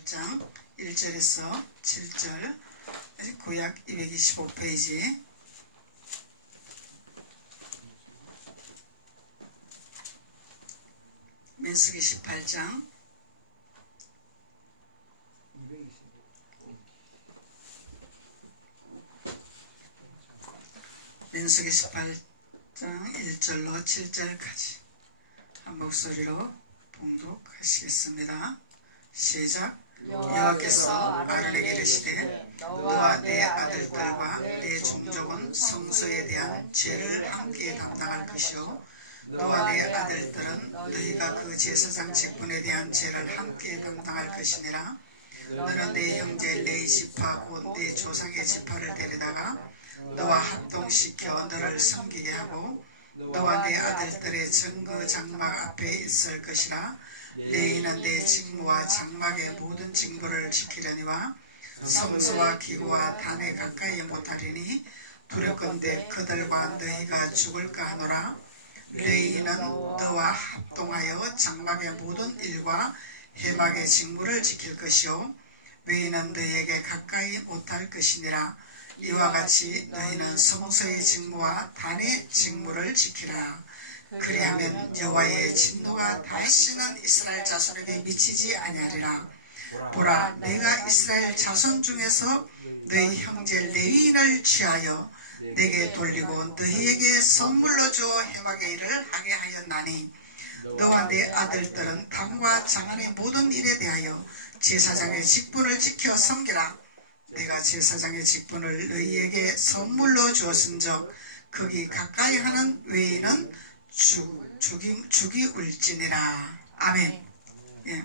28장 1절에서 7절 구약 225페이지 민수기 18장 민수기 18장 1절로 7절까지 한 목소리로 봉독하시겠습니다. 시작. 여호와께서 아론에게 이르시되 너와 네 아들들과 네 종족은 성소에 대한 죄를 함께 담당할 것이요 너와 네 아들들은 너희가 그 제사장 직분에 대한 죄를 함께 담당할 것이니라. 너는 네 형제 레위 지파 곧 네 조상의 지파를 데려다가 너와 합동시켜 너를 섬기게 하고 너와 네 아들들의 증거 장막 앞에 있을 것이라. 레위는 내 직무와 장막의 모든 직무를 지키려니와 성소와 기구와 단에 가까이 못하리니 두렵건대 그들과 너희가 죽을까 하노라. 레위는 너와 합동하여 장막의 모든 일과 회막의 직무를 지킬 것이요 외인은 너희에게 가까이 못할 것이니라. 이와 같이 너희는 성소의 직무와 단의 직무를 지키라. 그리하면 여호와의 진노가 다시는 이스라엘 자손에게 미치지 아니하리라. 보라, 내가 이스라엘 자손 중에서 너희 형제 레위인을 취하여 내게 돌리고 너희에게 선물로 주어 회막의 일을 하게 하였나니 너와 네 아들들은 담과 장안의 모든 일에 대하여 제사장의 직분을 지켜 섬기라. 내가 제사장의 직분을 너희에게 선물로 주었은즉 거기 가까이 하는 외에는 죽이 울지니라. 아멘. 예.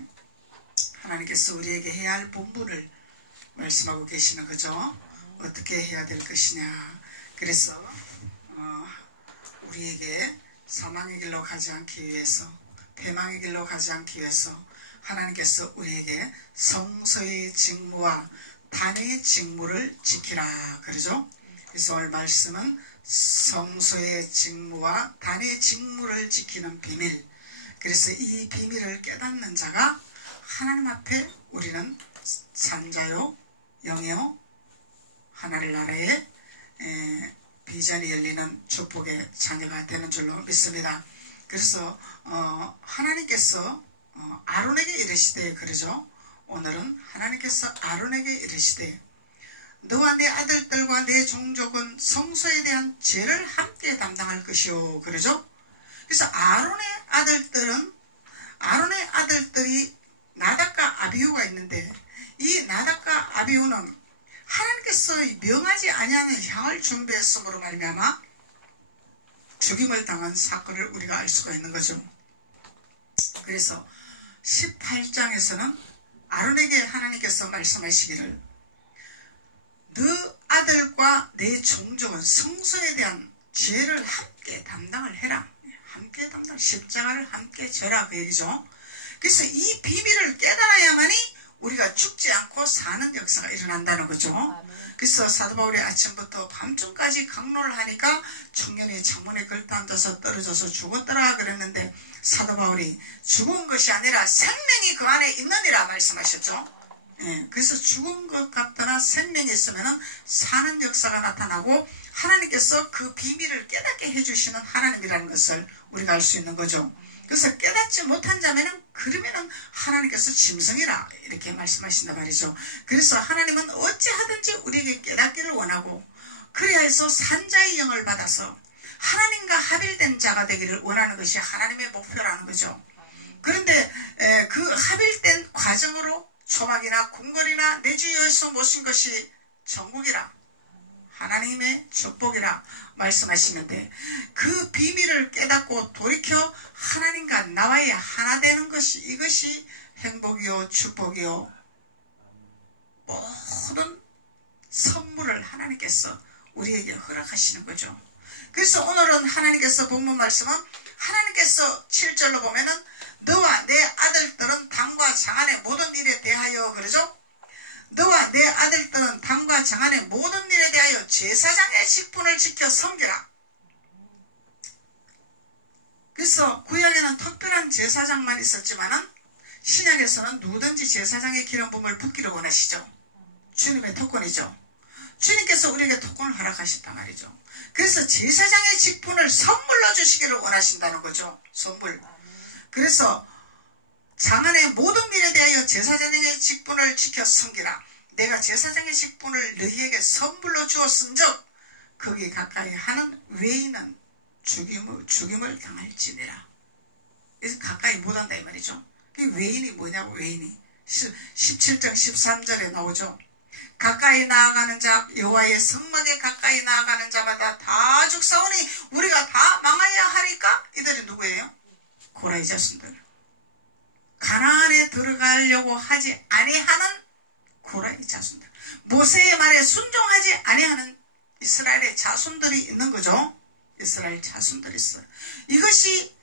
하나님께서 우리에게 해야 할 본분을 말씀하고 계시는 거죠. 어떻게 해야 될 것이냐. 그래서 우리에게 사망의 길로 가지 않기 위해서, 패망의 길로 가지 않기 위해서 하나님께서 우리에게 성소의 직무와 단의 직무를 지키라 그러죠. 그래서 오늘 말씀은 성소의 직무와 단의 직무를 지키는 비밀. 그래서 이 비밀을 깨닫는 자가 하나님 앞에 우리는 산자요 영이요 하나님 나라의 비전이 열리는 축복의 자녀가 되는 줄로 믿습니다. 그래서 하나님께서 아론에게 이르시되 그러죠. 오늘은 하나님께서 아론에게 이르시되 너와 내 아들들과 내 종족은 성소에 대한 죄를 함께 담당할 것이요 그러죠. 그래서 아론의 아들들이 나답과 아비후가 있는데 이 나답과 아비후는 하나님께서 명하지 아니하는 향을 준비했음으로 말미암아 죽임을 당한 사건을 우리가 알 수가 있는 거죠. 그래서 18장에서는 아론에게 하나님께서 말씀하시기를 너 아들과 내 종족은 성소에 대한 죄를 함께 담당을 해라. 함께 담당, 십자가를 함께 져라 그 얘기죠. 그래서 이 비밀을 깨달아야만이 우리가 죽지 않고 사는 역사가 일어난다는 거죠. 그래서 사도 바울이 아침부터 밤중까지 강론을 하니까 청년이 창문에 걸터 앉아서 떨어져서 죽었더라 그랬는데 사도 바울이 죽은 것이 아니라 생명이 그 안에 있느니라 말씀하셨죠. 예, 그래서 죽은 것 같거나 생명이 있으면 사는 역사가 나타나고 하나님께서 그 비밀을 깨닫게 해주시는 하나님이라는 것을 우리가 알 수 있는 거죠. 그래서 깨닫지 못한 자면은 그러면은 하나님께서 짐승이라 이렇게 말씀하신단 말이죠. 그래서 하나님은 어찌하든지 우리에게 깨닫기를 원하고 그래야 해서 산자의 영을 받아서 하나님과 합일된 자가 되기를 원하는 것이 하나님의 목표라는 거죠. 그런데 그 합일된 과정으로 초막이나 궁궐이나 내 주 예수 모신 것이 천국이라 하나님의 축복이라 말씀하시는데 그 비밀을 깨닫고 돌이켜 하나님과 나와의 하나 되는 것이 이것이 행복이요 축복이요 모든 선물을 하나님께서 우리에게 허락하시는 거죠. 그래서 오늘은 하나님께서 본문 말씀은 하나님께서 7절로 보면은 너와 내 아들들은 당과 장안의 모든 일에 대하여 그러죠. 너와 내 아들들은 당과 장안의 모든 일에 대하여 제사장의 직분을 지켜 섬기라. 그래서 구약에는 특별한 제사장만 있었지만은 신약에서는 누구든지 제사장의 기름 부음을 붙기를 원하시죠. 주님의 특권이죠. 주님께서 우리에게 특권을 허락하셨단 말이죠. 그래서 제사장의 직분을 선물로 주시기를 원하신다는 거죠. 선물. 그래서 장안의 모든 일에 대하여 제사장의 직분을 지켜 섬기라. 내가 제사장의 직분을 너희에게 선물로 주었은즉 거기 가까이 하는 외인은 죽임을 당할지니라. 그래서 가까이 못한다 이 말이죠. 그 외인이 뭐냐고. 외인이 17장 13절에 나오죠. 가까이 나아가는 자, 여호와의 성막에 가까이 나아가는 자마다 다 죽사오니 우리가 다 망하여야 하리까? 이들이 누구예요? 고라의 자손들. 가나안에 들어가려고 하지 아니하는 고라의 자손들. 모세의 말에 순종하지 아니하는 이스라엘의 자손들이 있는 거죠. 이스라엘 자손들이 있어요. 이것이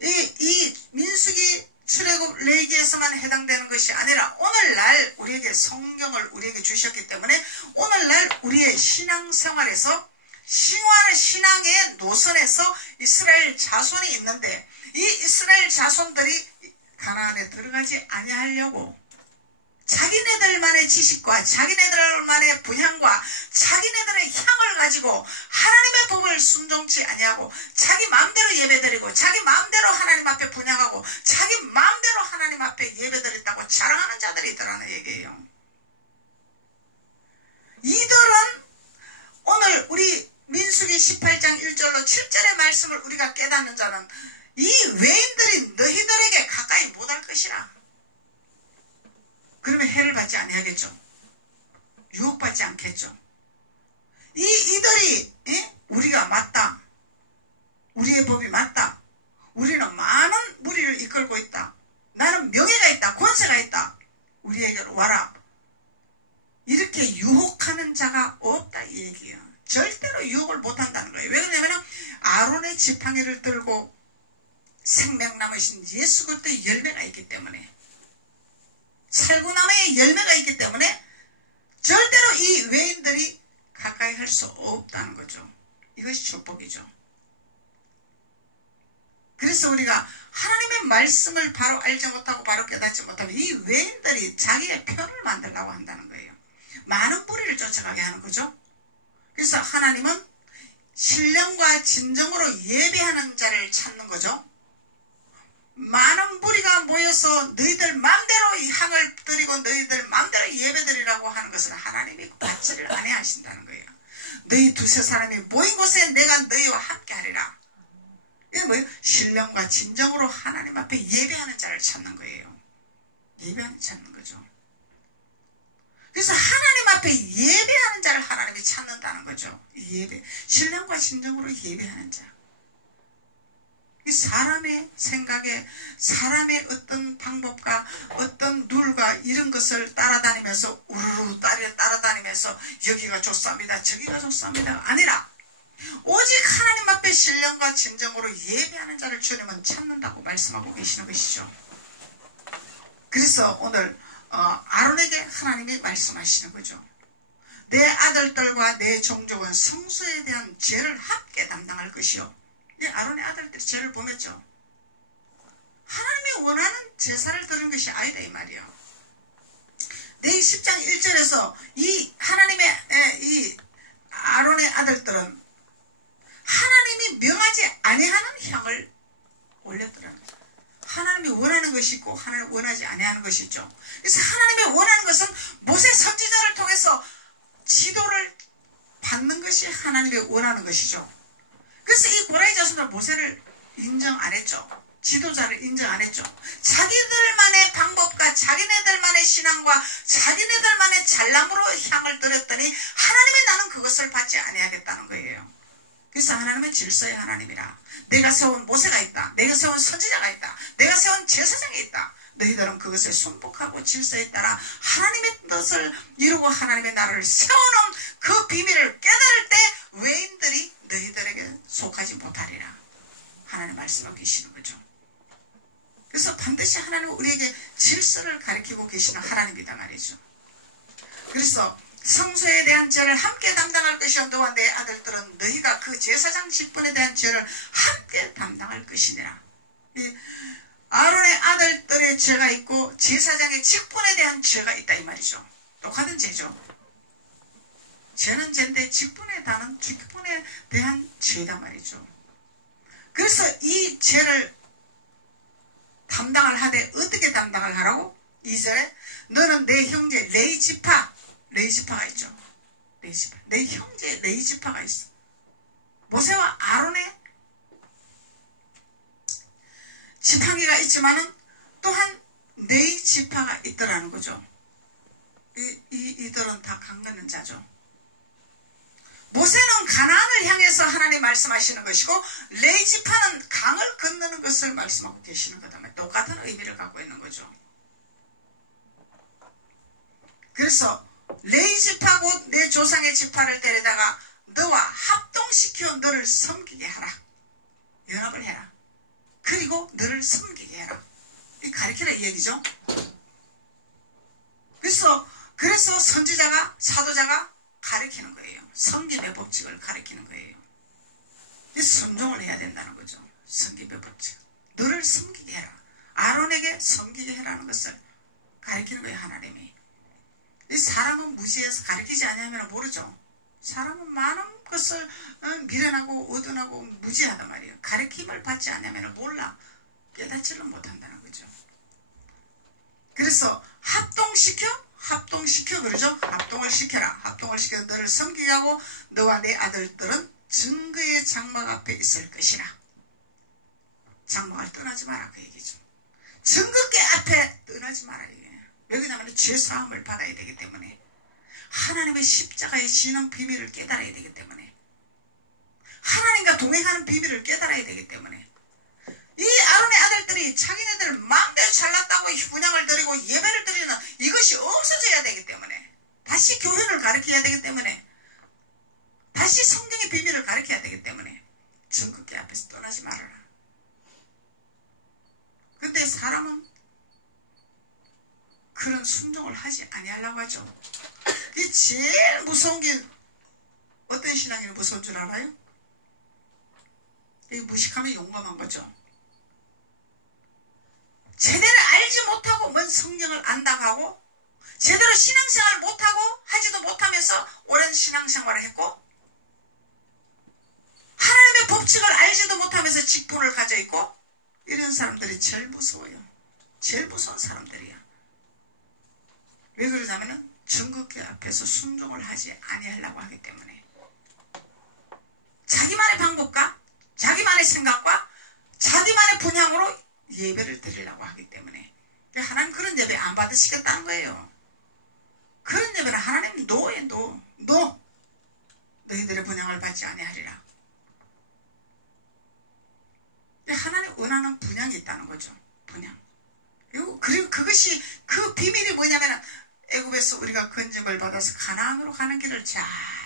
이 민수기, 출애굽, 레위기에서만 해당되는 것이 아니라 오늘날 우리에게 성경을 우리에게 주셨기 때문에 오늘날 우리의 신앙생활에서 신앙의 노선에서 이스라엘 자손이 있는데 이 이스라엘 자손들이 가나안에 들어가지 아니하려고 자기네들만의 지식과 자기네들만의 분향과 자기네들의 향을 가지고 하나님의 법을 순종치 아니하고 자기 마음대로 예배드리고 자기 마음대로 하나님 앞에 분향하고 자기 마음대로 하나님 앞에 예배드렸다고 자랑하는 자들이 있더라는 얘기예요. 이들은 오늘 우리 민수기 18장 1절로 7절의 말씀을 우리가 깨닫는 자는 이 외인들이 너희들에게 가까이 못할 것이라. 그러면 해를 받지 아니하겠죠. 유혹받지 않겠죠. 이들이 우리가 맞다. 우리의 법이 맞다. 우리는 많은 무리를 이끌고 있다. 나는 명예가 있다. 권세가 있다. 우리에게로 와라. 이렇게 유혹하는 자가 없다 이 얘기예요. 절대로 유혹을 못한다는 거예요. 왜 그러냐면 아론의 지팡이를 들고 생명나무이신 예수 그리스도의 열매가 있기 때문에, 살구나무의 열매가 있기 때문에 절대로 이 외인들이 가까이 할 수 없다는 거죠. 이것이 축복이죠. 그래서 우리가 하나님의 말씀을 바로 알지 못하고 바로 깨닫지 못하면 이 외인들이 자기의 편을 만들려고 한다는 거예요. 많은 뿌리를 쫓아가게 하는 거죠. 그래서 하나님은 신령과 진정으로 예배하는 자를 찾는 거죠. 많은 무리가 모여서 너희들 마음대로 이 향을 드리고 너희들 마음대로 예배드리라고 하는 것은 하나님이 받지를 아니하신다는 거예요. 너희 두세 사람이 모인 곳에 내가 너희와 함께 하리라. 이게 뭐예요? 신령과 진정으로 하나님 앞에 예배하는 자를 찾는 거예요. 예배하는 찾는 거죠. 그래서 하나님 앞에 예배하는 자를 하나님이 찾는다는 거죠. 예배, 신령과 진정으로 예배하는 자. 사람의 생각에, 사람의 어떤 방법과 어떤 룰과 이런 것을 따라다니면서 우르르 따라다니면서 여기가 좋습니다, 저기가 좋습니다 아니라 오직 하나님 앞에 신령과 진정으로 예배하는 자를 주님은 찾는다고 말씀하고 계시는 것이죠. 그래서 오늘 아론에게 하나님이 말씀하시는 거죠. 내 아들들과 내 종족은 성소에 대한 죄를 함께 담당할 것이요. 아론의 아들들이 죄를 범했죠. 하나님이 원하는 제사를 드리는 것이 아니다 이 말이에요. 내 10장 1절에서 이 하나님의 이 아론의 아들들은 하나님이 명하지 아니하는 향을 올렸더라는 거예요. 하나님이 원하는 것이 있고 하나님이 원하지 아니하는 것이 있죠. 그래서 하나님이 원하는 것은 모세 선지자를 통해서 지도를 받는 것이 하나님이 원하는 것이죠. 그래서 이 고라의 자손들 모세를 인정 안 했죠. 지도자를 인정 안 했죠. 자기들만의 방법과 자기네들만의 신앙과 자기네들만의 잘남으로 향을 드렸더니 하나님이 나는 그것을 받지 아니하겠다는 거예요. 그래서 하나님은 질서의 하나님이라. 내가 세운 모세가 있다. 내가 세운 선지자가 있다. 내가 세운 제사장이 있다. 너희들은 그것을 순복하고 질서에 따라 하나님의 뜻을 이루고 하나님의 나라를 세우는 그 비밀을 깨달을 때 외인들이 너희들에게 속하지 못하리라. 하나님 말씀하고 계시는 거죠. 그래서 반드시 하나님은 우리에게 질서를 가리키고 계시는 하나님이다 말이죠. 그래서 성소에 대한 죄를 함께 담당할 것이요 너와 내 아들들은 너희가 그 제사장 직분에 대한 죄를 함께 담당할 것이니라. 아론의 아들들의 죄가 있고 제사장의 직분에 대한 죄가 있다 이 말이죠. 똑같은 죄죠. 죄는 죄인데 직분에 대한 죄다 말이죠. 그래서 이 죄를 담당을 하되 어떻게 담당을 하라고? 2절에 너는 내 형제 레이지파가 있죠. 레이지파. 내 형제 레이지파가 있어. 모세와 아론의 지팡이가 있지만은 또한 레이지파가 있더라는 거죠. 이들은 다 강 건넌 자죠. 모세는 가나안을 향해서 하나님 말씀하시는 것이고 레이지파는 강을 건너는 것을 말씀하고 계시는 거다. 똑같은 의미를 갖고 있는 거죠. 그래서 레이지파고 내 조상의 지파를 데려다가 너와 합동시켜 너를 섬기게 하라. 연합을 해라. 그리고 너를 섬기게 해라. 이 가르치라 이 얘기죠. 그래서 선지자가 사도자가 가르치는 거예요. 섬김의 법칙을 가르치는 거예요. 순종을 해야 된다는 거죠. 섬김의 법칙. 너를 섬기게 해라. 아론에게 섬기게 해라는 것을 가르치는 거예요. 하나님이. 이 사람은 무지해서 가르치지 않으면 모르죠. 사람은 많은 것을 미련하고 어둔하고 무지하단 말이에요. 가르침을 받지 않으면 몰라. 깨닫지를 못한다는 거죠. 그래서 합동시켜 그러죠. 합동을 시켜라. 합동을 시켜 너를 섬기게 하고 너와 내 아들들은 증거의 장막 앞에 있을 것이라. 장막을 떠나지 마라 그 얘기죠. 증거계 앞에 떠나지 마라 이게. 왜 그러냐면 죄사함을 받아야 되기 때문에 하나님의 십자가의 지는 비밀을 깨달아야 되기 때문에 하나님과 동행하는 비밀을 깨달아야 되기 때문에 이 아론의 아들들이 자기네들 마음대로 잘났다고 분향을 드리고 예배를 드리는 이것이 없어져야 되기 때문에 다시 교훈을 가르쳐야 되기 때문에 다시 성경의 비밀을 가르쳐야 되기 때문에 증거계 앞에서 떠나지 말아라. 근데 사람은 그런 순종을 하지 아니하려고 하죠. 그게 제일 무서운 게 어떤 신앙이 무서운 줄 알아요? 이 무식하면 용감한 거죠. 제대로 알지 못하고 뭔 성경을 안다고 하고 제대로 신앙생활을 못하고 하지도 못하면서 오랜 신앙생활을 했고 하나님의 법칙을 알지도 못하면서 직분을 가져 있고 이런 사람들이 제일 무서워요. 제일 무서운 사람들이야. 왜 그러냐면은 증거계 앞에서 순종을 하지 아니하려고 하기 때문에 자기만의 방법과 자기만의 생각과 자기만의 분향으로 예배를 드리려고 하기 때문에 하나님 그런 예배 안 받으시겠다는 거예요. 그런 예배는 하나님 노에 노 너희들의 분향을 받지 아니하리라. 하나님 원하는 분향이 있다는 거죠. 분향. 그리고 그것이 그 비밀이 뭐냐면 애굽에서 우리가 건짐을 받아서 가나안으로 가는 길을 잘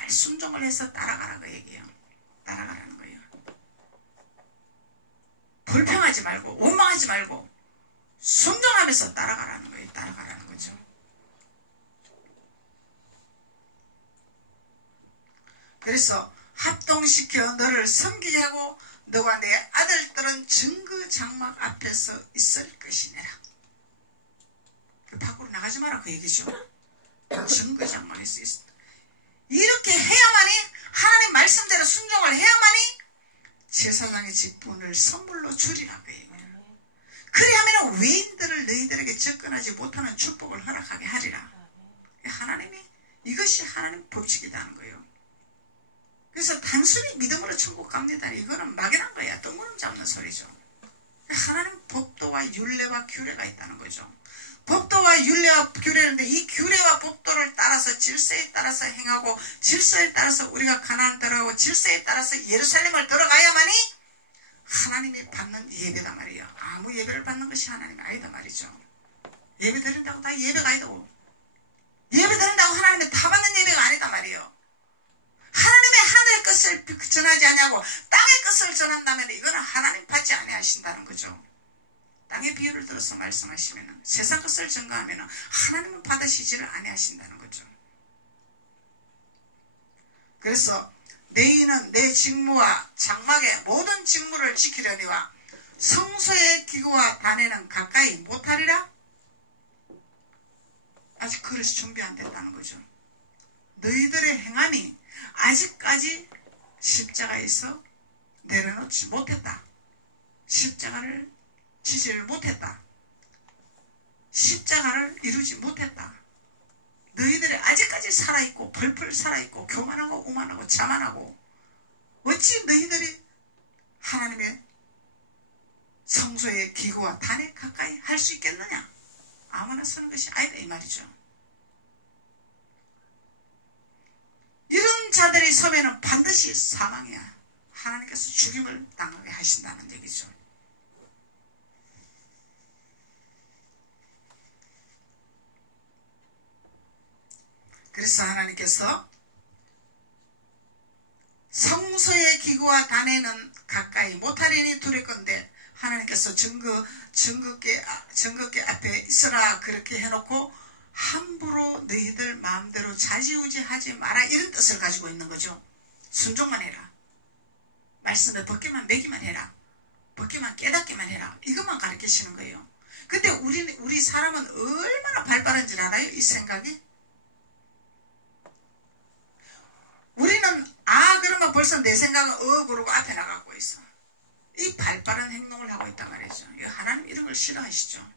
순종을 해서 따라가라고 얘기해요. 따라가라는 거예요. 불평하지 말고 원망하지 말고 순종하면서 따라가라는 거예요. 따라가라는 거죠. 그래서 합동시켜 너를 섬기게 하고 너와 내 아들들은 증거 장막 앞에서 있을 것이니라. 밖으로 나가지 마라 그 얘기죠. 증거 장막에서 있어. 이렇게 해야만이 하나님 말씀대로 순종을 해야만이 제사장의 직분을 선물로 주리라 그 얘기예요. 그리하면 외인들을 너희들에게 접근하지 못하는 축복을 허락하게 하리라. 하나님이 이것이 하나님 법칙이라는 거예요. 그래서 단순히 믿음으로 천국 갑니다. 이거는 막연한 거야. 뜬구름 잡는 소리죠. 하나님 법도와 율례와 규례가 있다는 거죠. 법도와 율례와 규례인데 이 규례와 법도를 따라서 질서에 따라서 행하고 질서에 따라서 우리가 가나안 들어가고 질서에 따라서 예루살렘을 들어가야만이 하나님이 받는 예배다 말이에요. 아무 예배를 받는 것이 하나님이 아니다 말이죠. 예배 드린다고 다 예배가 아니고 예배 드린다고 하나님이 다 받는 예배가 아니다 말이에요. 하나님의 하늘의 것을 전하지 아니하고 땅의 것을 전한다면 이거는 하나님 받지 아니하신다는 거죠. 땅의 비유를 들어서 말씀하시면 세상 것을 전가하면 하나님은 받으시지를 아니하신다는 거죠. 그래서 너희는 내 직무와 장막의 모든 직무를 지키려니와 성소의 기구와 단에는 가까이 못하리라. 아직 그릇이 준비 안 됐다는 거죠. 너희들의 행함이 아직까지 십자가에서 내려놓지 못했다. 십자가를 지지를 못했다. 십자가를 이루지 못했다. 너희들이 아직까지 살아있고 펄펄 살아있고 교만하고 오만하고 자만하고 어찌 너희들이 하나님의 성소의 기구와 단에 가까이 할 수 있겠느냐. 아무나 쓰는 것이 아니다 이 말이죠. 이런 자들이 서면은 반드시 사망이야. 하나님께서 죽임을 당하게 하신다는 얘기죠. 그래서 하나님께서 성소의 기구와 단에는 가까이 못하리니 두렵건대 하나님께서 증거계 앞에 있으라 그렇게 해놓고 함부로 너희들 마음대로 좌지우지하지 마라 이런 뜻을 가지고 있는 거죠. 순종만 해라. 말씀에 벗기만 매기만 해라. 벗기만 깨닫기만 해라. 이것만 가르치시는 거예요. 근데 우리 사람은 얼마나 발빠른 줄 알아요? 이 생각이? 우리는 그러면 벌써 내 생각은 그러고 앞에 나가고 있어. 이 발빠른 행동을 하고 있단 말이죠. 하나님 이런 걸 싫어하시죠.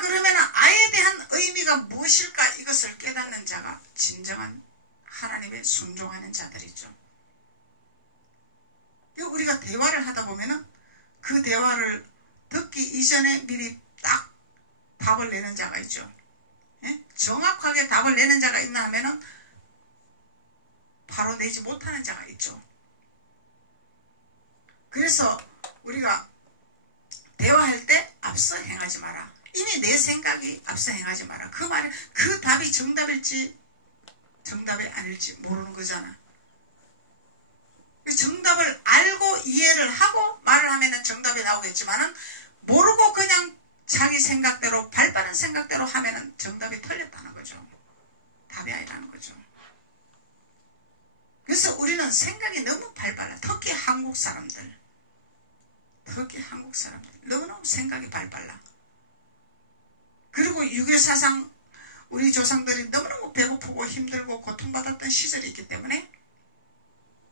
그러면 아에 대한 의미가 무엇일까 이것을 깨닫는 자가 진정한 하나님의 순종하는 자들이죠. 우리가 대화를 하다 보면은 그 대화를 듣기 이전에 미리 딱 답을 내는 자가 있죠. 정확하게 답을 내는 자가 있나 하면은 바로 내지 못하는 자가 있죠. 그래서 우리가 대화할 때 앞서 행하지 마라. 이미 내 생각이 앞서 행하지 마라. 그 말은 그 답이 정답일지 정답이 아닐지 모르는 거잖아. 정답을 알고 이해를 하고 말을 하면은 정답이 나오겠지만은 모르고 그냥 자기 생각대로 발빠른 생각대로 하면은 정답이 틀렸다는 거죠. 답이 아니라는 거죠. 그래서 우리는 생각이 너무 발빨라. 특히 한국 사람들 너무너무 생각이 발빨라. 그리고 유교사상 우리 조상들이 너무너무 배고프고 힘들고 고통받았던 시절이 있기 때문에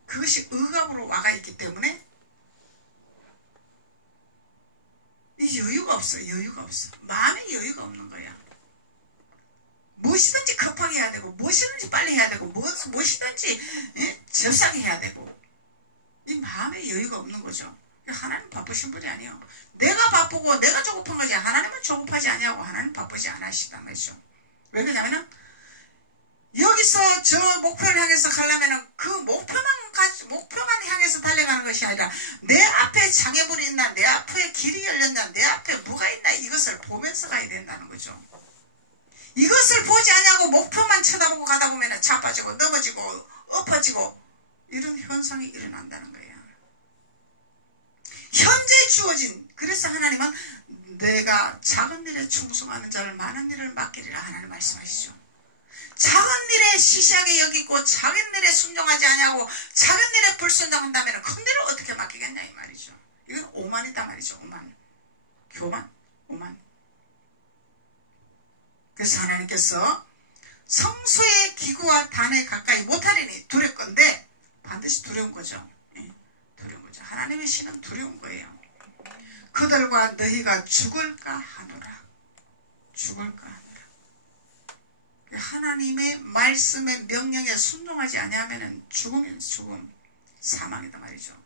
그것이 억압으로 와가 있기 때문에 이 여유가 없어. 마음에 여유가 없는 거야. 무엇이든지 급하게 해야 되고 무엇이든지 빨리 해야 되고 무엇이든지 접사게 해야 되고 이 마음에 여유가 없는 거죠. 하나님 바쁘신 분이 아니에요. 내가 바쁘고 내가 조급한 거지 하나님은 조급하지 아니하고 하나님 바쁘지 않으시단 말이죠. 왜 그러냐면은 여기서 저 목표를 향해서 가려면은 그 목표만 향해서 달려가는 것이 아니라 내 앞에 장애물이 있나 내 앞에 길이 열렸나 내 앞에 뭐가 있나 이것을 보면서 가야 된다는 거죠. 이것을 보지 않냐고 목표만 쳐다보고 가다 보면 자빠지고 넘어지고 엎어지고 이런 현상이 일어난다는 거예요. 현재 주어진 그래서 하나님은 내가 작은 일에 충성하는 자를 많은 일을 맡기리라 하나님 말씀하시죠. 작은 일에 시시하게 여기고 작은 일에 순종하지 않냐고 작은 일에 불순종한다면 큰 일을 어떻게 맡기겠냐 이 말이죠. 이건 오만이다 말이죠. 오만. 교만. 오만. 그래서 하나님께서 성소의 기구와 단에 가까이 못하리니 두렵건대 반드시 두려운 거죠. 두려운 거죠. 하나님의 신은 두려운 거예요. 그들과 너희가 죽을까 하노라. 죽을까 하노라. 하나님의 말씀의 명령에 순종하지 아니하면 죽으면 죽음, 사망이다 말이죠.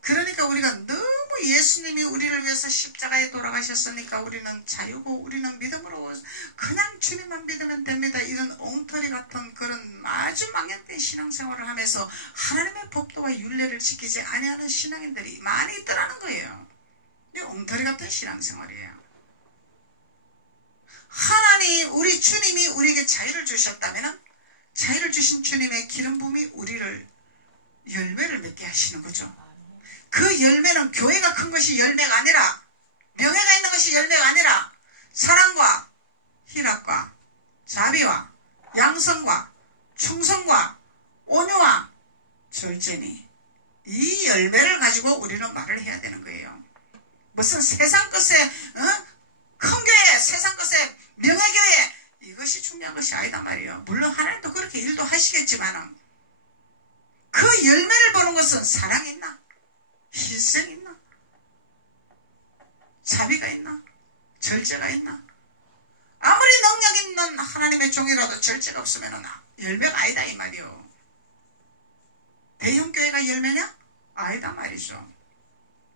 그러니까 우리가 너무 예수님이 우리를 위해서 십자가에 돌아가셨으니까 우리는 자유고 우리는 믿음으로 그냥 주님만 믿으면 됩니다. 이런 엉터리 같은 그런 아주 망연된 신앙생활을 하면서 하나님의 법도와 율례를 지키지 아니하는 신앙인들이 많이 있더라는 거예요. 이 엉터리 같은 신앙생활이에요. 하나님 우리 주님이 우리에게 자유를 주셨다면 자유를 주신 주님의 기름 부음이 우리를 열매를 맺게 하시는 거죠. 그 열매는 교회가 큰 것이 열매가 아니라 명예가 있는 것이 열매가 아니라 사랑과 희락과 자비와 양성과 충성과 온유와 절제니 이 열매를 가지고 우리는 말을 해야 되는 거예요. 무슨 세상 것에 큰 교회, 세상 것에 명예교회, 이것이 중요한 것이 아니다 말이에요. 물론 하나님도 그렇게 일도 하시겠지만 그 열매를 보는 것은 사랑이 있나? 희생이 있나? 자비가 있나? 절제가 있나? 아무리 능력 있는 하나님의 종이라도 절제가 없으면 열매가 아니다 이 말이요. 대형교회가 열매냐? 아니다 말이죠.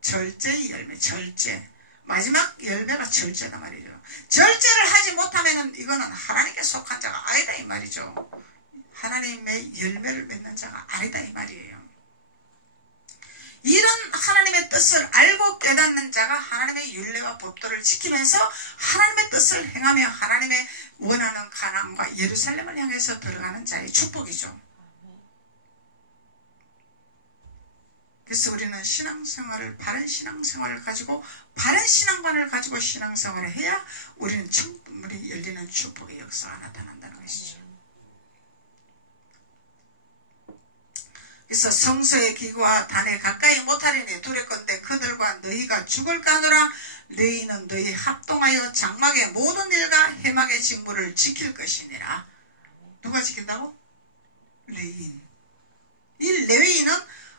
절제의 열매, 절제. 마지막 열매가 절제다 말이죠. 절제를 하지 못하면 이거는 하나님께 속한 자가 아니다 이 말이죠. 하나님의 열매를 맺는 자가 아니다 이 말이에요. 이런 하나님의 뜻을 알고 깨닫는 자가 하나님의 율례와 법도를 지키면서 하나님의 뜻을 행하며 하나님의 원하는 가나안과 예루살렘을 향해서 들어가는 자의 축복이죠. 그래서 우리는 신앙생활을, 바른 신앙생활을 가지고 바른 신앙관을 가지고 신앙생활을 해야 우리는 천문이 열리는 축복의 역사가 나타난다는 것이죠. 그래서 성소의 기구와 단에 가까이 못하리니 두렵건대 그들과 너희가 죽을까 하노라. 너희는 너희 합동하여 장막의 모든 일과 해막의 직무를 지킬 것이니라. 누가 지킨다고? 레위인. 이 레위인은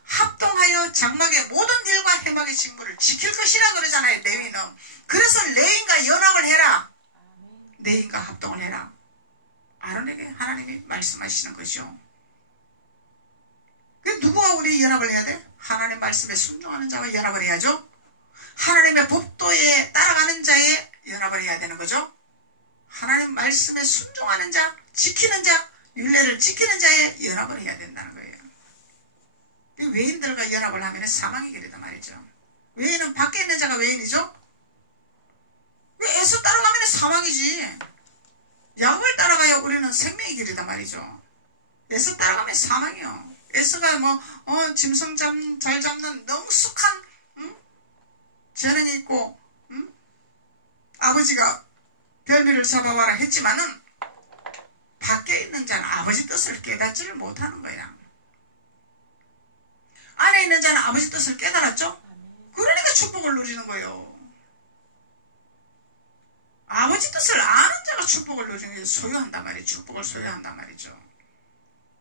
합동하여 장막의 모든 일과 해막의 직무를 지킬 것이라 그러잖아요. 레위인은. 그래서 레위인과 연합을 해라. 레위인과 합동을 해라. 아론에게 하나님이 말씀하시는 거죠. 누구와 우리 연합을 해야 돼? 하나님 말씀에 순종하는 자와 연합을 해야죠. 하나님의 법도에 따라가는 자에 연합을 해야 되는 거죠. 하나님 말씀에 순종하는 자, 지키는 자, 율례를 지키는 자에 연합을 해야 된다는 거예요. 외인들과 연합을 하면 사망의 길이다 말이죠. 외인은 밖에 있는 자가 외인이죠. 왜 에서 따라가면 사망이지. 야곱을 따라가야 우리는 생명의 길이다 말이죠. 에서 따라가면 사망이요. 에서가 짐승 잘 잡는 능숙한 재능이 있고 아버지가 별미를 잡아와라 했지만은 밖에 있는 자는 아버지 뜻을 깨닫지를 못하는 거야. 안에 있는 자는 아버지 뜻을 깨달았죠? 그러니까 축복을 누리는 거예요. 아버지 뜻을 아는 자가 축복을 누리는 게 소유한단 말이에요. 축복을 소유한단 말이죠.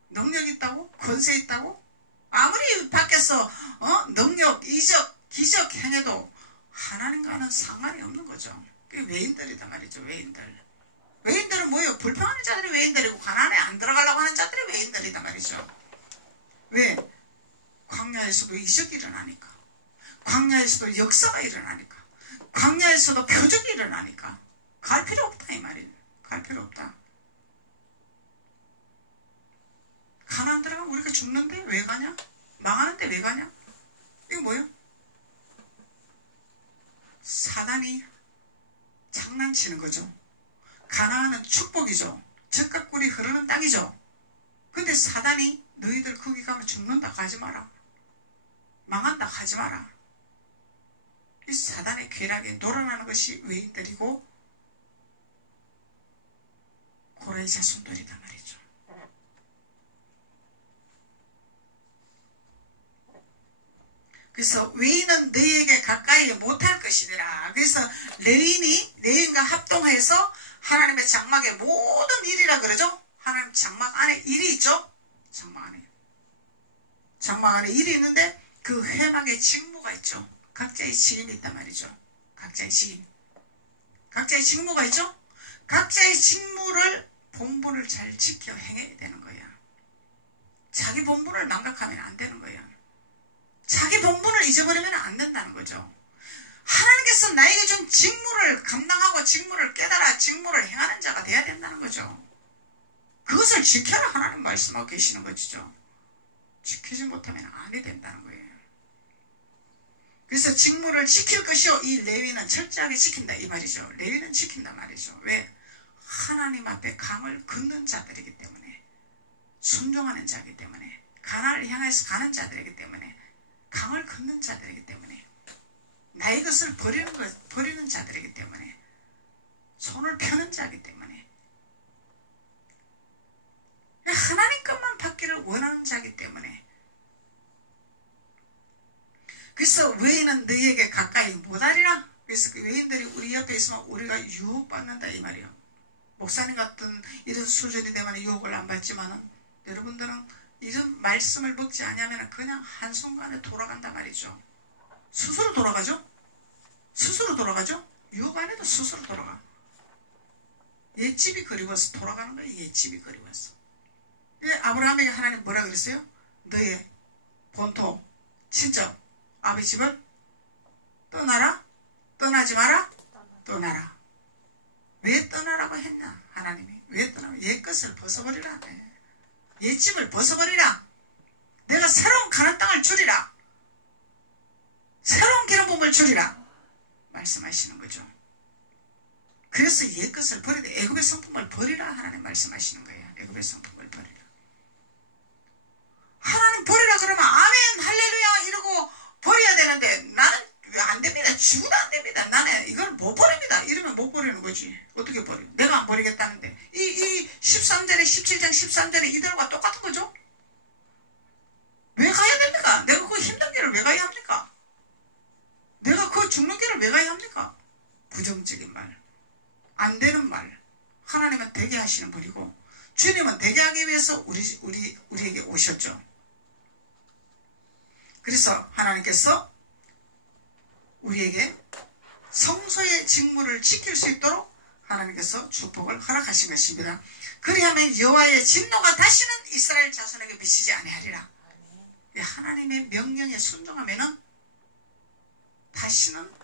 능력 있다고? 권세 있다고? 아무리 밖에서 능력, 이적, 기적 행해도 하나님과는 상관이 없는 거죠. 그게 외인들이다 말이죠. 외인들. 외인들은 뭐예요? 불평하는 자들이 외인들이고 가난에 안 들어가려고 하는 자들이 외인들이다 말이죠. 왜? 광야에서도 이적이 일어나니까. 광야에서도 역사가 일어나니까. 광야에서도 표적이 일어나니까. 갈 필요 없다 이 말이에요. 갈 필요 없다. 가나안 들어가면 우리가 죽는데 왜 가냐? 망하는데 왜 가냐? 이거 뭐예요? 사단이 장난치는 거죠. 가나안은 축복이죠. 젖과 꿀이 흐르는 땅이죠. 근데 사단이 너희들 거기 가면 죽는다 가지 마라. 망한다 하지 마라. 이 사단의 쾌락에 놀아나는 것이 외인들이고 고라의 자손들이다 말이죠. 그래서 외인은 너희에게 가까이 못할 것이니라. 그래서 레위인과 합동해서 하나님의 장막의 모든 일이라 그러죠. 하나님 장막 안에 일이 있죠. 장막 안에 일이 있는데 그 회막의 직무가 있죠. 각자의 직임이 있단 말이죠. 각자의 직무가 있죠. 각자의 직무를 본분을 잘 지켜 행해야 되는 거야. 자기 본분을 망각하면 안 되는 거야. 자기 본분을 잊어버리면 안 된다는 거죠. 하나님께서 나에게 준 직무를 감당하고 직무를 깨달아 직무를 행하는 자가 돼야 된다는 거죠. 그것을 지켜라 하나님 말씀하고 계시는 것이죠. 지키지 못하면 아니 된다는 거예요. 그래서 직무를 지킬 것이요. 이 레위는 철저하게 지킨다 이 말이죠. 레위는 지킨다 말이죠. 왜? 하나님 앞에 강을 긋는 자들이기 때문에, 순종하는 자이기 때문에, 가나안을 향해서 가는 자들이기 때문에, 강을 긋는 자들이기 때문에, 나의 것을 버리는 자들이기 때문에, 손을 펴는 자이기 때문에, 하나님 것만 받기를 원하는 자이기 때문에 외인은 너희에게 가까이 못하리라. 그래서 그 외인들이 우리 옆에 있으면 우리가 유혹받는다 이 말이에요. 목사님 같은 이런 수준이 되면 유혹을 안 받지만은 여러분들은 이런 말씀을 먹지 않으면 그냥 한순간에 돌아간단 말이죠. 스스로 돌아가죠? 스스로 돌아가죠? 유혹 안 해도 스스로 돌아가. 옛집이 그리워서 돌아가는 거예요. 옛집이 그리워서. 아브라함에게 하나님 뭐라 그랬어요? 너의 본토, 친척, 아버지 집을 떠나라? 떠나지 마라? 떠나라. 왜 떠나라고 했냐? 하나님이. 왜 떠나라? 옛 것을 벗어버리라. 옛 집을 벗어버리라. 내가 새로운 가나안 땅을 주리라. 새로운 기름 부음을 주리라. 말씀하시는 거죠. 그래서 옛 것을 버리되 애굽의 성품을 버리라. 하나님 말씀하시는 거예요. 애굽의 성품을 버리라. 하나님 버리라 그러면 아멘 할렐루야 이러고 버려야 되는데 나는 왜 안 됩니다. 죽어도 안 됩니다. 나는 이걸 못 버립니다. 이러면 못 버리는 거지. 어떻게 버려? 내가 안 버리겠다는데. 이 13절에 17장 13절에 이들과 똑같은 거죠. 왜 가야 됩니까? 내가 그 힘든 길을 왜 가야 합니까? 내가 그 죽는 길을 왜 가야 합니까? 부정적인 말, 안 되는 말. 하나님은 되게 하시는 분이고 주님은 되게 하기 위해서 우리에게 오셨죠. 그래서 하나님께서 우리에게 성소의 직무를 지킬 수 있도록 하나님께서 축복을 허락하신 것입니다. 그리하면 여호와의 진노가 다시는 이스라엘 자손에게 미치지 아니하리라. 하나님의 명령에 순종하면은 다시는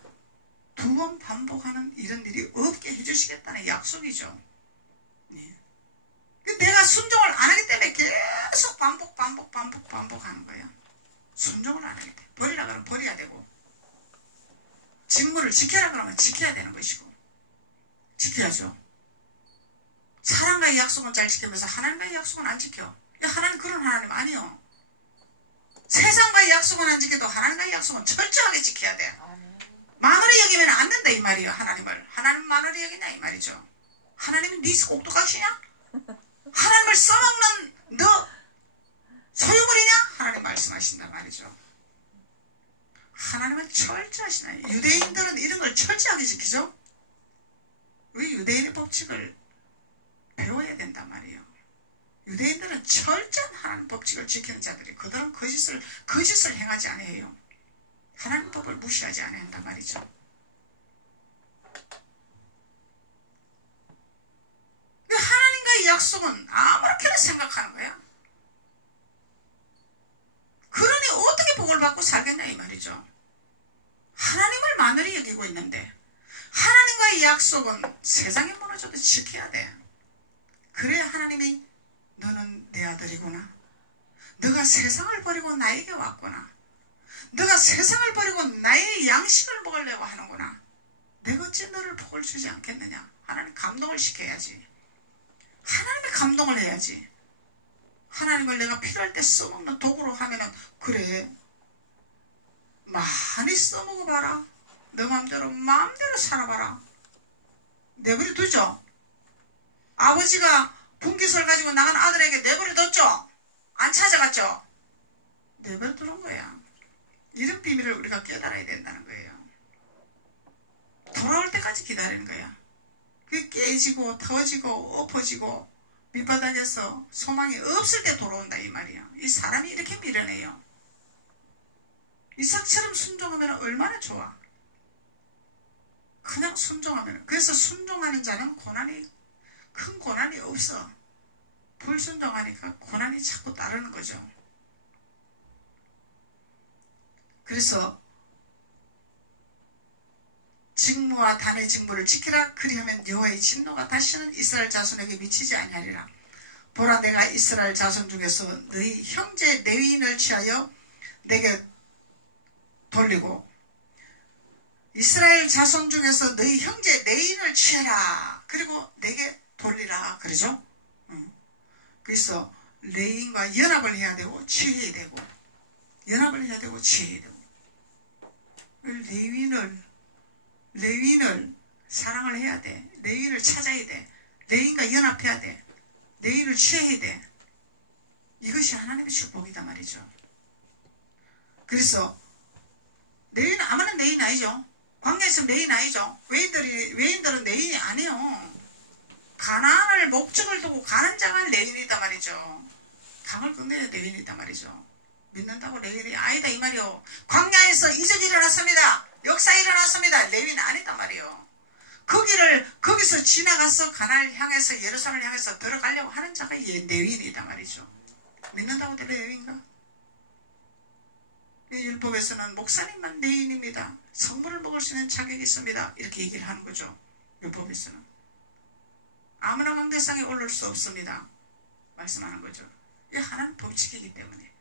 두 번 반복하는 이런 일이 없게 해주시겠다는 약속이죠. 내가 순종을 안 하기 때문에 계속 반복하는 거예요. 순종을 안 하기 때문에. 버리라 그러면 버려야 되고 직무를 지켜라 그러면 지켜야 되는 것이고 지켜야죠. 사람과의 약속은 잘 지키면서 하나님과의 약속은 안 지켜. 하나님 그런 하나님 아니요. 세상과의 약속은 안 지켜도 하나님과의 약속은 철저하게 지켜야 돼. 만월히 여기면 안 된다 이 말이에요. 하나님을. 하나님 만월히 여기냐 이 말이죠. 하나님은 네 꼭두각시냐? 하나님을 써먹는 너 소유물이냐? 하나님 말씀하신단 말이죠. 하나님은 철저하시나요? 유대인들은 이런 걸 철저하게 지키죠? 우리 유대인의 법칙을 배워야 된단 말이에요. 유대인들은 철저한 하나님 법칙을 지키는 자들이 그들은 거짓을 행하지 않아요. 하나님 법을 무시하지 않는단 말이죠. 하나님과의 약속은 아무렇게나 생각하는 거야. 그러니 어떻게 복을 받고 살겠냐 이 말이죠. 하나님을 만월히 여기고 있는데 하나님과의 약속은 세상에 무너져도 지켜야 돼. 그래야 하나님이 너는 내 아들이구나. 너가 세상을 버리고 나에게 왔구나. 너가 세상을 버리고 나의 양식을 먹으려고 하는구나. 내가 어찌 너를 복을 주지 않겠느냐. 하나님 감동을 시켜야지. 하나님의 감동을 해야지. 하나님을 내가 필요할 때 써먹는 도구로 하면은 그래 많이 써먹어봐라. 너 마음대로 살아봐라. 내버려 두죠. 아버지가 분깃을 가지고 나간 아들에게 내버려 뒀죠. 안 찾아갔죠. 내버려 두는 거야. 이런 비밀을 우리가 깨달아야 된다는 거예요. 돌아올 때까지 기다리는 거야. 그게 깨지고 터지고 엎어지고 밑바닥에서 소망이 없을 때 돌아온다 이 말이야. 이 사람이 이렇게 미련해요. 이삭처럼 순종하면 얼마나 좋아. 그냥 순종하면. 그래서 순종하는 자는 큰 고난이 없어. 불순종하니까 고난이 자꾸 따르는 거죠. 그래서 직무와 단의 직무를 지키라. 그리하면 여호와의 진노가 다시는 이스라엘 자손에게 미치지 아니하리라. 보라 내가 이스라엘 자손 중에서 너희 형제 레위인을 취하여 내게 돌리고 이스라엘 자손 중에서 너희 형제 레위인을 취해라. 그리고 내게 돌리라. 그러죠. 그래서 레위인과 연합을 해야 되고 취해야 되고 연합을 해야 되고 취해야 되고 레위인을 사랑을 해야 돼. 레위인을 찾아야 돼. 레위인과 연합해야 돼. 레위인을 취해야 돼. 이것이 하나님의 축복이다 말이죠. 그래서 내인 아무나 내인 아니죠. 광야에서 내인 아니죠. 외인들은 내인이 아니에요. 가나안을 목적을 두고 가는 자가 레인이다 말이죠. 강을 건너야 레인이다 말이죠. 믿는다고 레인이 아니다 이 말이요. 광야에서 이적이 일어났습니다. 역사 일어났습니다. 레인 아니다 말이요. 거기서 지나가서 가나안을 향해서 예루살렘을 향해서 들어가려고 하는 자가 레인이다 말이죠. 믿는다고 레인인가? 율법에서는 목사님만 레인입니다. 성물을 먹을 수 있는 자격이 있습니다. 이렇게 얘기를 하는 거죠. 율법에서는. 아무나 강대상에 오를 수 없습니다. 말씀하는 거죠. 이 하나는 법칙이기 때문에.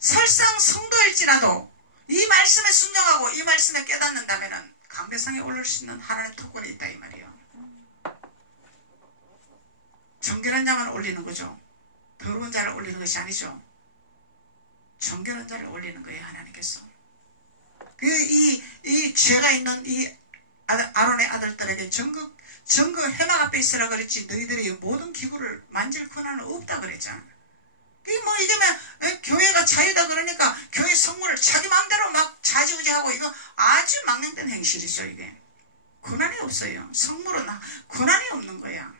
설상 성도일지라도 이 말씀에 순종하고 이 말씀에 깨닫는다면 강대상에 오를 수 있는 하나님의 특권이 있다 이 말이에요. 정결한 자만 올리는 거죠. 더러운 자를 올리는 것이 아니죠. 정결한 자를 올리는 거예요. 하나님께서. 이 죄가 있는 이 아론의 아들들에게 정거 해막 앞에 있으라 그랬지 너희들이 모든 기구를 만질 권한은 없다 그랬잖아. 이게 교회가 자유다 그러니까 교회 성물을 자기 마음대로 막 자지우지하고 이거 아주 망령된 행실이죠. 이게 권한이 없어요. 성물은 권한이 없는 거야.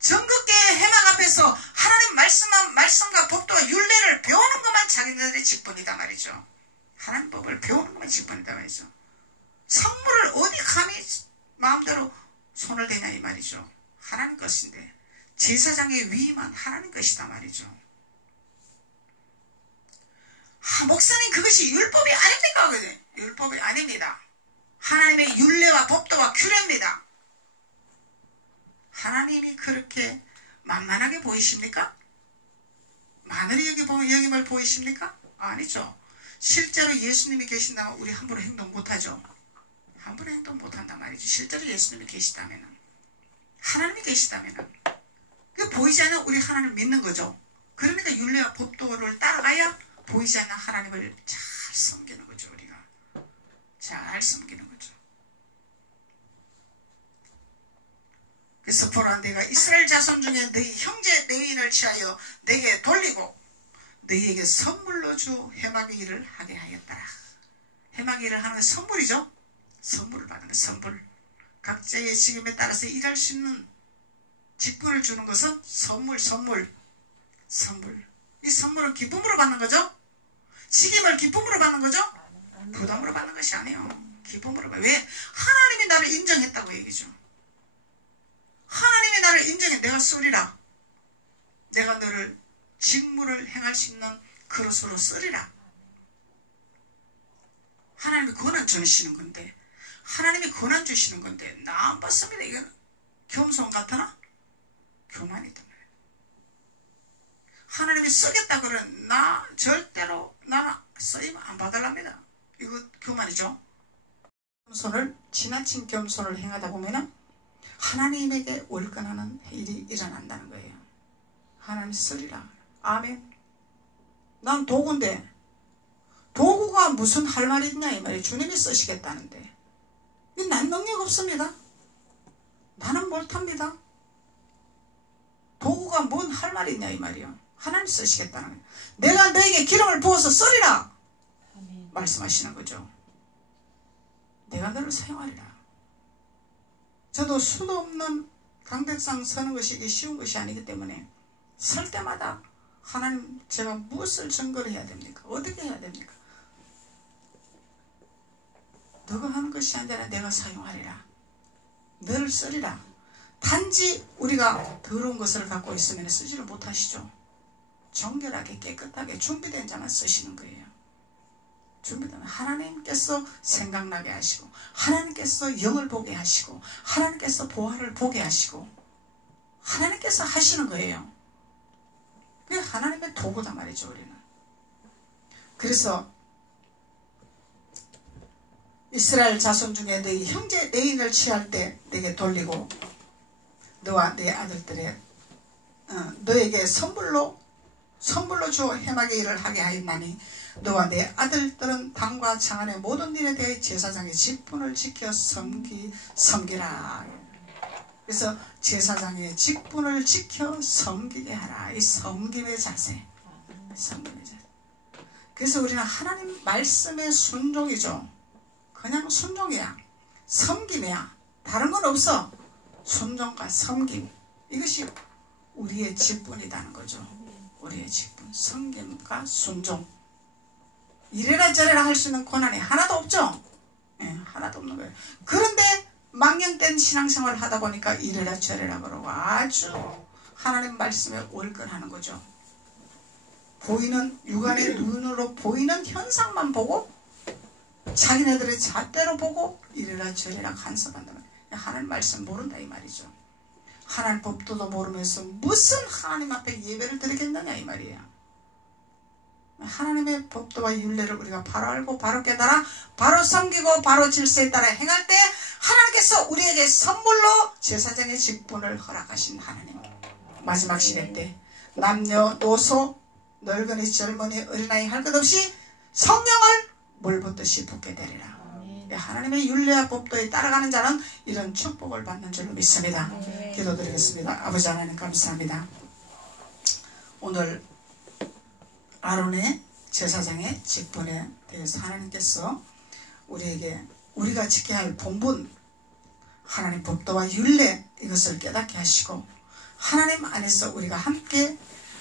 전극계의 해막 앞에서 하나님 말씀과 법도와 율례를 배우는 것만 자기네들의 직분이다 말이죠. 하나님 법을 배우는 것만 직분이다 말이죠. 성물을 어디 감히 마음대로 손을 대냐 이 말이죠. 하나님 것인데 제사장의 위임은 하나님 것이다 말이죠. 목사님 그것이 율법이 아닙니까? 율법이 아닙니다. 하나님의 율례와 법도와 규례입니다. 하나님이 그렇게 만만하게 보이십니까? 마늘이 여김을 보이십니까? 아니죠. 실제로 예수님이 계신다면 우리 함부로 행동 못하죠. 함부로 행동 못한단 말이죠. 실제로 예수님이 계시다면 하나님이 계시다면 보이지 않는 우리 하나님을 믿는 거죠. 그러니까 율례와 법도를 따라가야 보이지 않는 하나님을 잘 섬기는 거죠. 우리가 잘 섬기는 거죠. 그래서 보라 내가 이스라엘 자손 중에 너희 형제 레위인을 취하여 내게 돌리고 너희에게 선물로 주 해마의 일을 하게 하였더라. 해마의 일을 하는 건 선물이죠. 선물을 받는 거 선물. 각자의 직임에 따라서 일할 수 있는 직분을 주는 것은 선물. 이 선물은 기쁨으로 받는 거죠. 직임을 기쁨으로 받는 거죠. 부담으로 받는 것이 아니에요. 기쁨으로 받는. 왜? 하나님이 나를 인정했다고 얘기죠. 하나님이 나를 인정해. 내가 쓰리라. 내가 너를 직무를 행할 수 있는 그릇으로 쓰리라. 하나님이 권한 주시는 건데 하나님이 권한 주시는 건데 나 안 받습니다. 이건 겸손 같으나? 교만이다. 하나님이 쓰겠다 그러면 나 절대로 나는 쓰임 안 받으랍니다. 이거 교만이죠. 겸손을 지나친 겸손을 행하다 보면은 하나님에게 월권하는 일이 일어난다는 거예요. 하나님 쓰리라. 아멘. 난 도구인데 도구가 무슨 할 말이 있냐 이 말이에요. 주님이 쓰시겠다는데 난 능력 없습니다. 나는 못합니다. 도구가 뭔 할 말이 있냐 이 말이에요. 하나님 쓰시겠다는 거예요. 내가 너에게 기름을 부어서 쓰리라 말씀하시는 거죠. 내가 너를 사용하리라. 저도 수도 없는 강백상 서는 것이 쉬운 것이 아니기 때문에 설 때마다 하나님 제가 무엇을 증거를 해야 됩니까? 어떻게 해야 됩니까? 너가 하는 것이 아니라 내가 사용하리라. 너를 쓰리라. 단지 우리가 더러운 것을 갖고 있으면 쓰지를 못하시죠. 정결하게 깨끗하게 준비된 자만 쓰시는 거예요. 준비된 하나님께서 생각나게 하시고 하나님께서 영을 보게 하시고 하나님께서 보화를 보게 하시고 하나님께서 하시는 거예요. 그게 하나님의 도구다 말이죠. 우리는. 그래서 이스라엘 자손 중에 너희 형제 레인을 취할 때 내게 돌리고 너와 내 아들들의 너에게 선물로 주 해마의 일을 하게 하였나니 너와 내 아들들은 당과 장안의 모든 일에 대해 제사장의 직분을 지켜 섬기라. 그래서 제사장의 직분을 지켜 섬기게 하라. 이 섬김의 자세. 섬김의 자세. 그래서 우리는 하나님 말씀의 순종이죠. 그냥 순종이야. 섬김이야. 다른 건 없어. 순종과 섬김, 이것이 우리의 직분이라는 거죠. 우리의 직분, 섬김과 순종. 이래라 저래라 할 수 있는 권한이 하나도 없죠. 하나도 없는 거예요. 그런데 망령된 신앙생활을 하다 보니까 이래라 저래라 그러고 아주 하나님 말씀에 올근하는 거죠. 보이는 육안의 눈으로 보이는 현상만 보고 자기네들의 잣대로 보고 이래라 저래라 간섭한다. 하나님 말씀 모른다 이 말이죠. 하나님 법도도 모르면서 무슨 하나님 앞에 예배를 드리겠느냐 이 말이에요. 하나님의 법도와 율례를 우리가 바로 알고 바로 깨달아 바로 섬기고 바로 질서에 따라 행할 때 하나님께서 우리에게 선물로 제사장의 직분을 허락하신 하나님. 마지막 시대 때 남녀노소 늙은이 젊은이 어린아이 할 것 없이 성령을 물붓듯이 붓게 되리라. 하나님의 율례와 법도에 따라가는 자는 이런 축복을 받는 줄로 믿습니다. 기도드리겠습니다. 아버지 하나님 감사합니다. 오늘 아론의 제사장의 직분에 대해서 하나님께서 우리에게 우리가 지켜야 할 본분, 하나님 법도와 율례 이것을 깨닫게 하시고 하나님 안에서 우리가 함께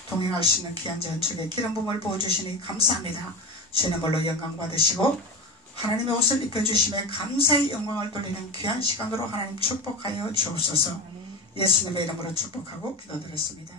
동행할 수 있는 귀한 전축의 기름 부음을 부어주시니 감사합니다. 주님 걸로 영광 받으시고 하나님의 옷을 입혀주심에 감사의 영광을 돌리는 귀한 시간으로 하나님 축복하여 주옵소서. 예수님의 이름으로 축복하고 기도드렸습니다.